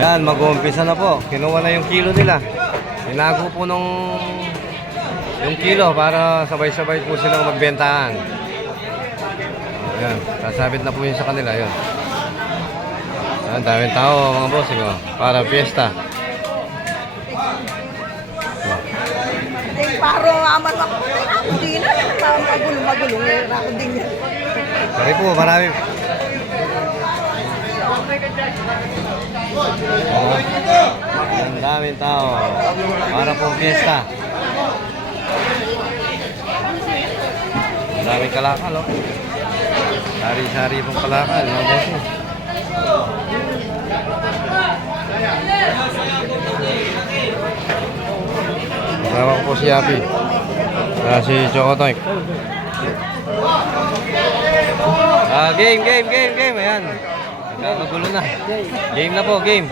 Ayan, mag-uumpisa na po. Kinuha na yung kilo nila. Tinago po nung yung kilo para sabay-sabay po silang magbentahan. Ayan, sasabit na po yun sa kanila. Ayan. Ayan, daming tao mga bossing oh, para fiesta. Paro aman ako. Ako din na. Magulong magulong. Ako din yan. Sorry po, marami. Ang daming tao. Para po fiesta. Ang daming kalakal, oh. Sari-sari pong kalakal, mga bossing. Kasama ko po si Yapi. Ah, si Chocotoy. Ah, game, game, game, game. Ayan. Nagkakagulo na. Game na po, game.